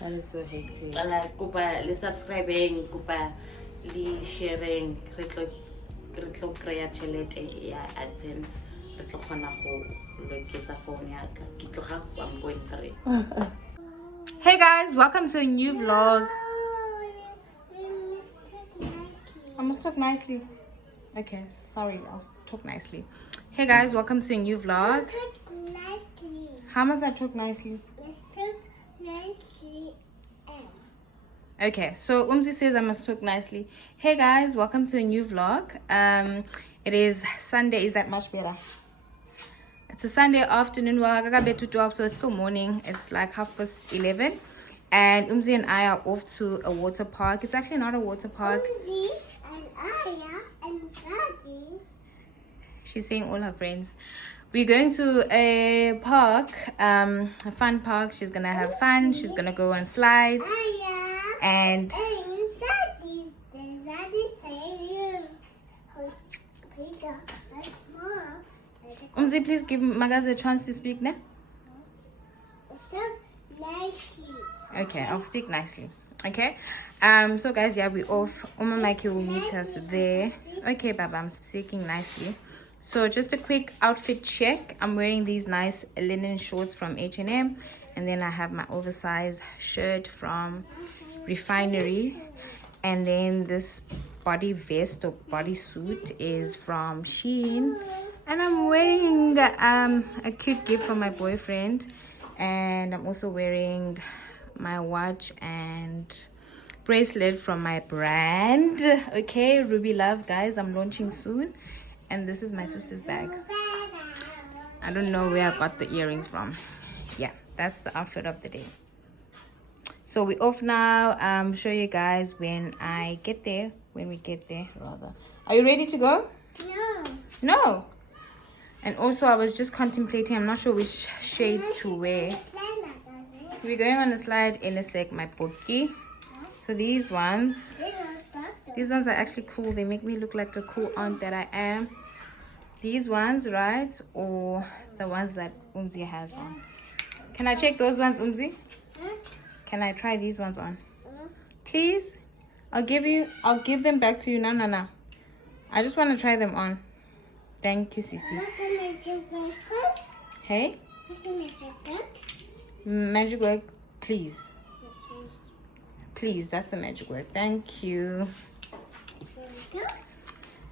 That is so hectic. Like, kupa le subscribing, kupa le sharing, re tlo kreya chelete ya AdSense, re tlo khona go lokisa phone ya ka. Ke tloga I'm going through. Hey guys, welcome to a new vlog. I must talk nicely. Okay, sorry, I'll talk nicely. Hey guys, welcome to a new vlog. How must I talk nicely? Okay, so Umzi says I must talk nicely. Hey guys, welcome to a new vlog. It is Sunday. Is that much better? It's a Sunday afternoon. Well, I got bed to 12, so it's still morning. It's like 11:30. And Umzi and I are off to a water park. It's actually not a water park. Umzi and Aya and Zadie. She's saying all her friends. We're going to a park, a fun park. She's gonna have fun. She's gonna go on slides. And Umzi, please give Magaz a chance to speak now. Okay, I'll speak nicely. Okay. So guys, yeah, we're off. Oma Mikey will meet us there. Okay, Baba, I'm speaking nicely. So just a quick outfit check. I'm wearing these nice linen shorts from H&M, and then I have my oversized shirt from Refinery, and then this body vest or body suit is from Shein, and I'm wearing a cute gift from my boyfriend, and I'm also wearing my watch and bracelet from my brand. Okay, Ruby Love, guys, I'm launching soon. And this is my sister's bag. I don't know where I got the earrings from. Yeah, that's the outfit of the day. So we're off now. Show you guys when I get there. When we get there, rather. Are you ready to go? No. No. And also, I was just contemplating. I'm not sure which shades to wear. We're going on a slide in a sec, my bookie. So these ones are actually cool. They make me look like the cool aunt that I am. These ones, right? Or the ones that Umzi has on. Can I check those ones, Umzi? Can I try these ones on? Please? I'll give them back to you. No. I just want to try them on. Thank you, Sisi. Hey? Magic work, please. Please, that's the magic word. Thank you.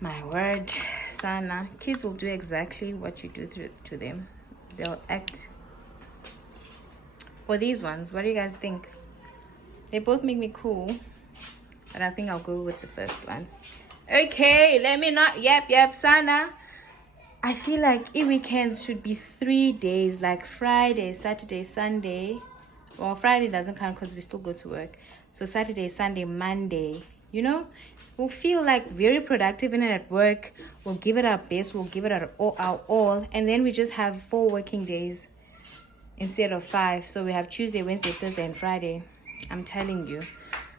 My word, Sana. Kids will do exactly what you do to them. They'll act. For these ones, what do you guys think? They both make me cool, but I think I'll go with the first ones. Okay, let me not. Yep, Sana. I feel like weekends should be 3 days, like Friday, Saturday, Sunday. Well, Friday doesn't count because we still go to work. So Saturday, Sunday, Monday, you know, we'll feel like very productive in it at work. We'll give it our best. We'll give it our all. And then we just have 4 working days instead of 5. So we have Tuesday, Wednesday, Thursday, and Friday. I'm telling you,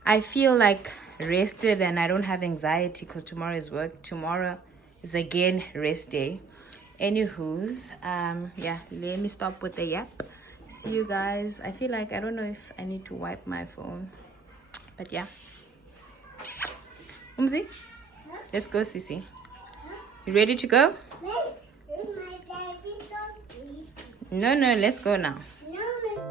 I feel like rested and I don't have anxiety because tomorrow is work. Tomorrow is again rest day. Anywho's, yeah, let me stop with the yap. See you guys. I feel like I don't know if I need to wipe my phone, but yeah. Umzi, let's go, Sisi. You ready to go? Wait, is my baby so sweet? No, let's go now. No, Miss.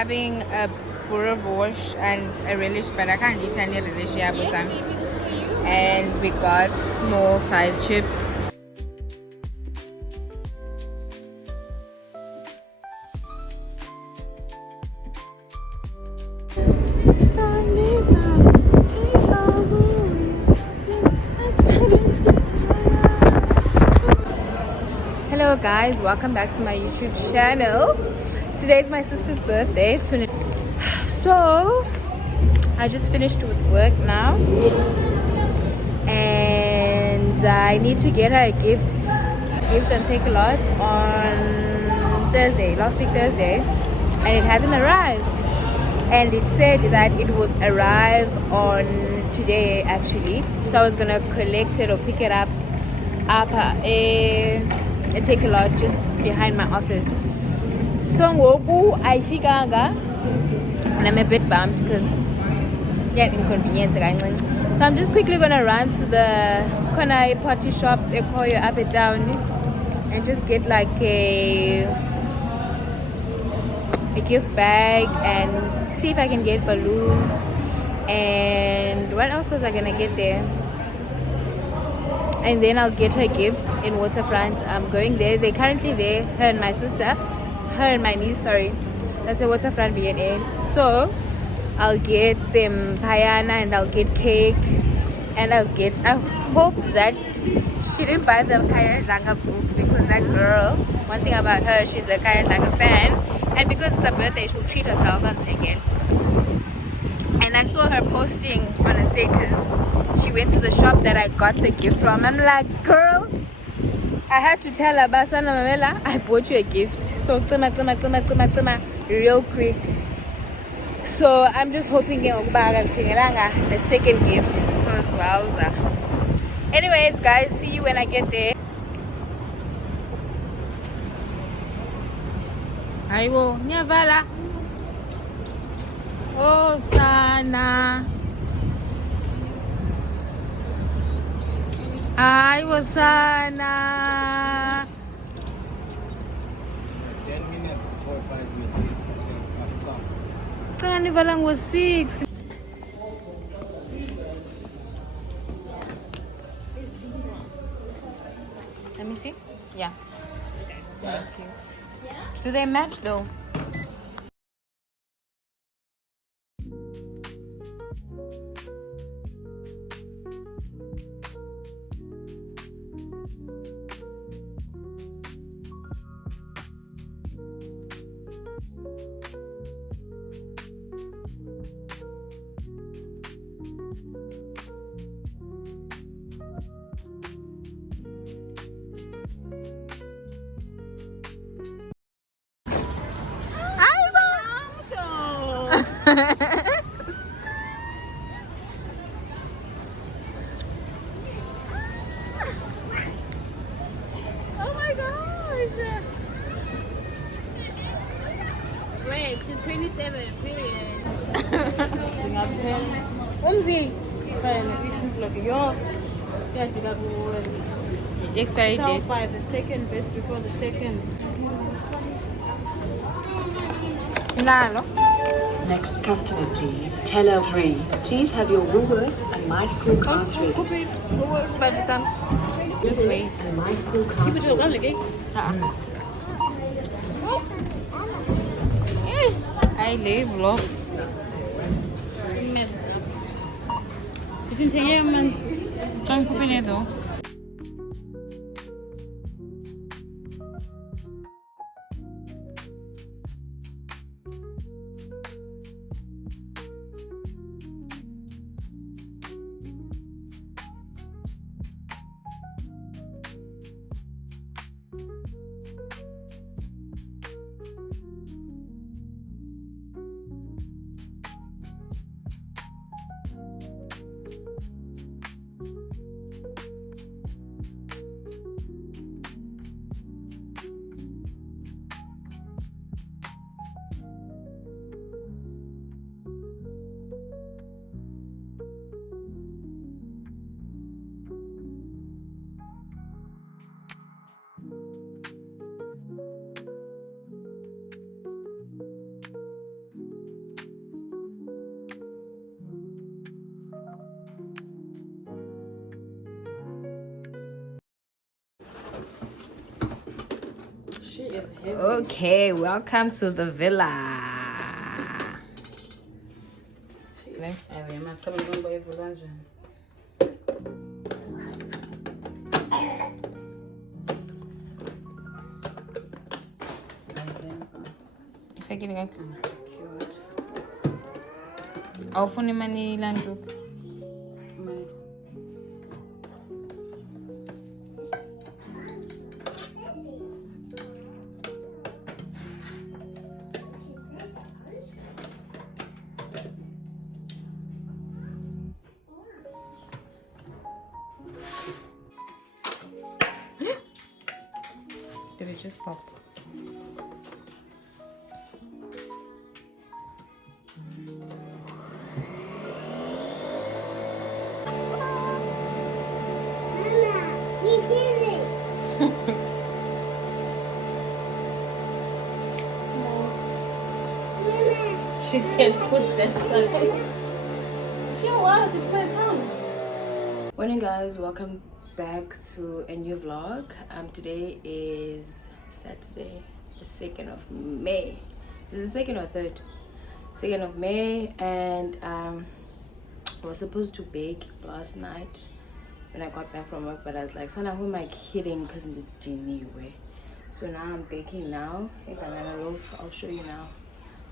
having a boerewors and a relish, but I can't eat any relish. Yeah, and we got small size chips. Hello guys, welcome back to my YouTube channel. Today's my sister's birthday. So I just finished with work now and I need to get her a gift and take a lot on Thursday, last week Thursday, and it hasn't arrived, and it said that it would arrive on today actually. So I was gonna collect it or pick it up and take a lot just behind my office. So ngoku ayifikanga and I'm a bit bummed because yeah, inconvenience kancinci. So I'm just quickly gonna run to the corner party shop, Ekoyo, up and down, and just get like a gift bag and see if I can get balloons. And what else was I gonna get there? And then I'll get her gift in Waterfront. I'm going there. They're currently there, her and my sister, her and my niece, sorry. That's a Waterfront V&A. So I'll get them payana and I'll get cake and I hope that she didn't buy the Kaya Ranga book, because that girl, one thing about her, she's a Kaya Ranga fan, and because it's her birthday, she'll treat herself as taken. And I saw her posting on a status, she went to the shop that I got the gift from. I'm like, girl, I had to tell her, Basana Mamela, I bought you a gift. So real quick. So I'm just hoping the second gift, because wowza. Anyways guys, see you when I get there. Aiwo, nyavala. Oh sana. Aiwo sana. 10 minutes before 5 minutes. Carnival was 6. Let me see. Yeah. Thank you. Do they match though? Oh my gosh! Wait, she's 27, period. Umzi! Expiry date. By the second, best before the second. Nalo. Next customer, please. Teller 3. Please have your Woolworths and My School cards ready. Who works by the sun? Just wait. And My School cards ready. I live vlog. Didn't you man? Saan ko pinedo? Okay, welcome to the villa. Ifakile kahle. Awufuni imani landuka. Did it just pop? Mama, we did it. Mama, She said, put this tongue. Sure was, it's my tongue. Morning guys, welcome back to a new vlog. Today is Saturday, the 2nd of May. Is it the 2nd or 3rd? 2nd of May, and I was supposed to bake last night when I got back from work, but I was like, Sana, who am I kidding? Because in the dinner way. So now I'm baking now a banana loaf. I'll show you now.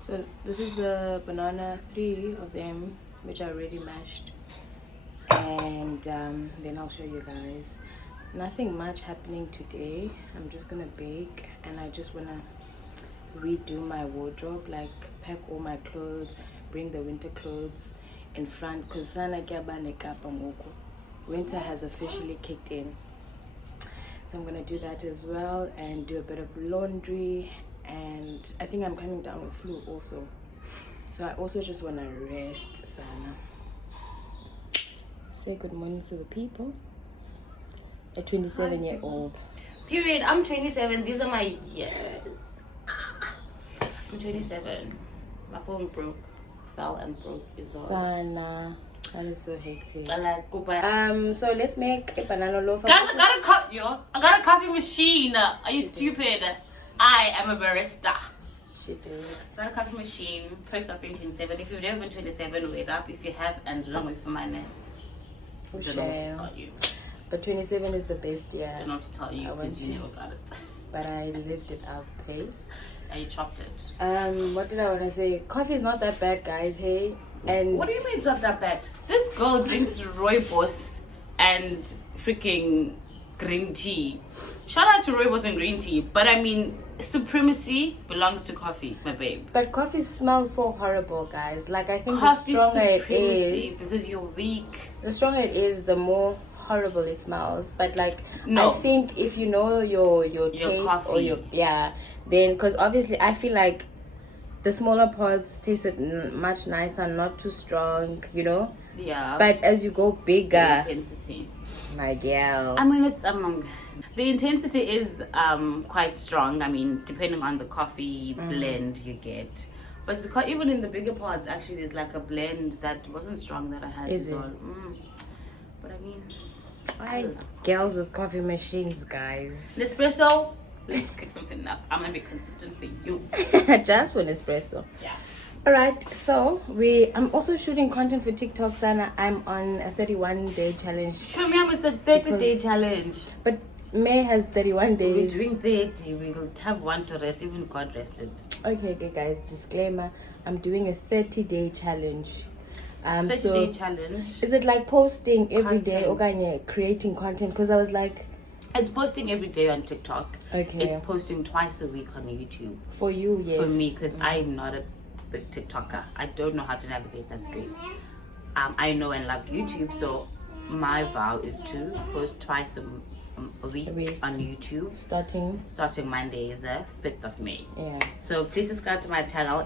So this is the banana, 3 of them, which I already mashed. And then I'll show you guys. Nothing much happening today. I'm just gonna bake, and I just wanna redo my wardrobe, like pack all my clothes, bring the winter clothes in front, because winter has officially kicked in. So I'm gonna do that as well, and do a bit of laundry, and I think I'm coming down with flu also. So I also just wanna rest, Sana. Say good morning to the people. A 27-year-old. Period. I'm 27. These are my years. I'm 27. My phone broke. Fell and broke. Is all. Sana. That is so hectic. I like goodbye. So let's make a banana loaf. Guys, I got a coffee machine. Are you stupid? I am a barista. She did. Got a coffee machine. First I've been 27. If you've never been 27, wait up. If you have, and long way for my name. I don't know what to tell you. But 27 is the best year. I don't know what to tell you because you never got it. But I lived it up, hey. And you chopped it. What did I want to say? Coffee is not that bad, guys, hey. And What do you mean it's not that bad? This girl drinks rooibos and freaking green tea. Shout out to rooibos and green tea. But I mean, supremacy belongs to coffee, my babe. But coffee smells so horrible, guys. Like, I think Coffee the stronger it supremacy is, because you're weak. the stronger it is, the more horrible it smells. But like, No. I think if you know your taste coffee. or your then, because obviously I feel like the smaller pods tasted much nicer, not too strong, you know. Yeah. But as you go bigger, Intensity. my girl. I mean, it's the intensity is quite strong. I mean, depending on the coffee blend you get. But even in the bigger pods, actually, there's like a blend that wasn't strong that I had Is as it? well. But I mean, Girls with coffee machines, guys. Nespresso. Let's cook something up. I'm gonna be consistent for you. Just for Nespresso. Yeah. All right, so I'm also shooting content for TikTok, Sana. I'm on a 31-day challenge, Show me, it's a 30-day challenge. but May has 31 We're days. doing 30. We'll have one to rest. Even God rested. Okay, guys. Disclaimer: I'm doing a 30-day challenge. 30-day challenge. Is it like posting every day or Content. creating content? Because I was like, It's posting every day on TikTok. Okay. It's posting twice a week on YouTube. for you, yes. For me, because I'm not a big TikToker. I don't know how to navigate that space. I know and love YouTube, so my vow is to post twice a week on YouTube, starting. Monday, the 5th of May. Yeah. So please subscribe to my channel.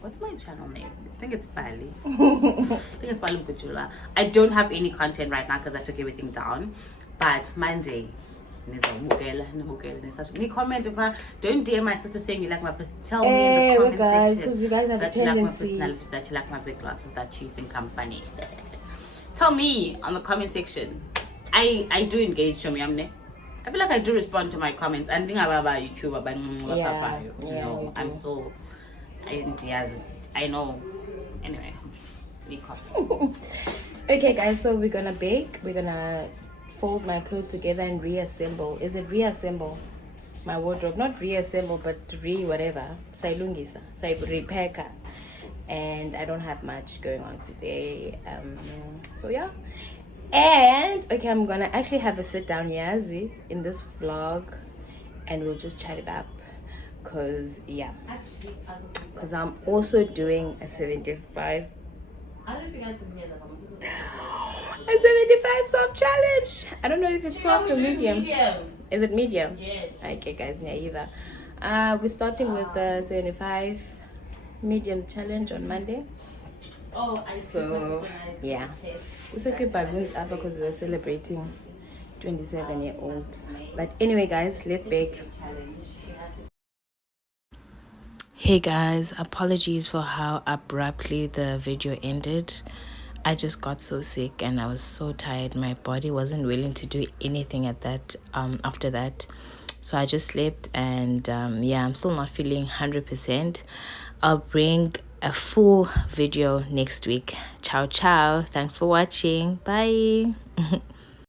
What's my channel name? I think it's Bali. I think it's Bali Mkujula. I don't have any content right now because I took everything down. But Monday, comment about, don't DM my sister saying you like my personality. Tell me in the comment guys, section because you guys have a that you like my tendency. personality, that you like my big glasses, that you think I'm funny. Tell me on the comment section. I do engage, show me, I feel like I do respond to my comments. And think about YouTube, about Yeah, you yeah, know, you I'm do. so, I know. Anyway, we copy. Okay, guys, so we're gonna bake. We're gonna fold my clothes together and reassemble. Is it reassemble? My wardrobe, not reassemble, but whatever. Sailungisa, repair. And I don't have much going on today. So yeah. And okay, I'm gonna actually have a sit down Yazi in this vlog, and we'll just chat it up. Cause I'm also doing a 75. I don't know if you guys can hear that. A 75 soft challenge. I don't know if it's soft or medium. Is it medium? Yes. Okay, guys, neither. We're starting with the 75 medium challenge on Monday. Oh, I So yeah, it's a good balloons up because we're celebrating 27-year-olds. But anyway, guys, let's bake. Hey guys, apologies for how abruptly the video ended. I just got so sick and I was so tired. My body wasn't willing to do anything at that after that. So I just slept and yeah, I'm still not feeling 100%. I'll bring a full video next week. Ciao ciao. Thanks for watching. Bye.